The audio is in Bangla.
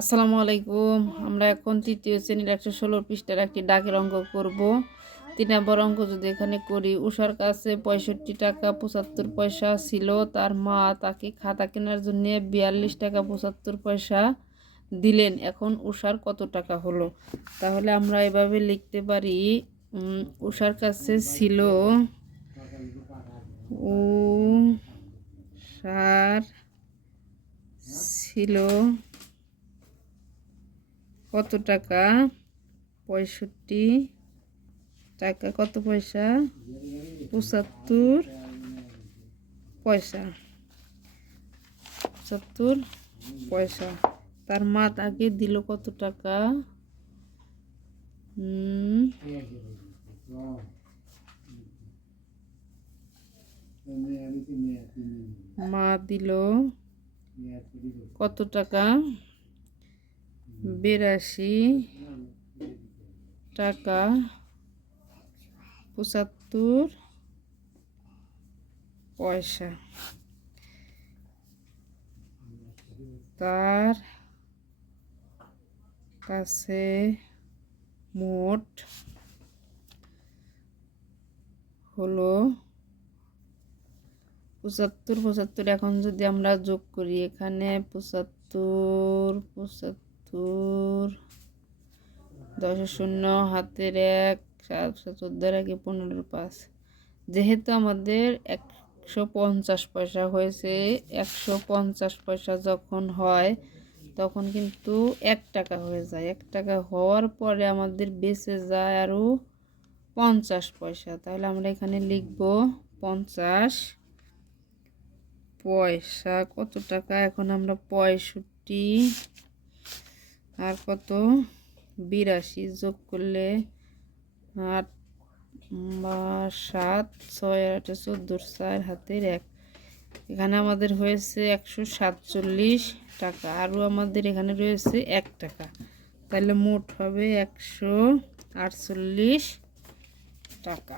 আসসালামু আলাইকুম। আমরা এখন তৃতীয় শ্রেণীর 116 পৃষ্ঠার একটি দাগের অঙ্ক করব। 3 নম্বর অঙ্ক যদি এখানে করি, উষার কাছে 65 টাকা 75 পয়সা ছিল। তার মা তাকে খাতা কেনার জন্য 42 টাকা 75 পয়সা দিলেন। এখন উষার কত টাকা হলো? তাহলে আমরা এভাবে লিখতে পারি, উষার কাছে ছিল উষার ছিল কত টাকা? 65 টাকা কত পয়সা? 75 পয়সা। 75 পয়সা। তার মা তাকে দিল কত টাকা? মা দিল কত টাকা? 82 টাকা 75 পয়সা। তার কাছে মোট হলো 75। এখন যদি আমরা যোগ করি, এখানে 75 10 হাতের 1 7 আগে 15 5। যেহেতু আমাদের 150 পয়সা হয়েছে, 150 পয়সা যখন হয় তখন কিন্তু 1 টাকা হয়ে যায়। 1 টাকা হওয়ার পরে আমাদের বেঁচে যায় আরও 50 পয়সা। তাহলে আমরা এখানে লিখব 50 পয়সা কত টাকা? এখন আমরা 65 আর কত 82 যোগ করলে 8 7 6 8 14 4 হাতের 1। এখানে আমাদের হয়েছে 147 টাকা। আরও আমাদের এখানে রয়েছে 1 টাকা। তাহলে মোট হবে 148 টাকা।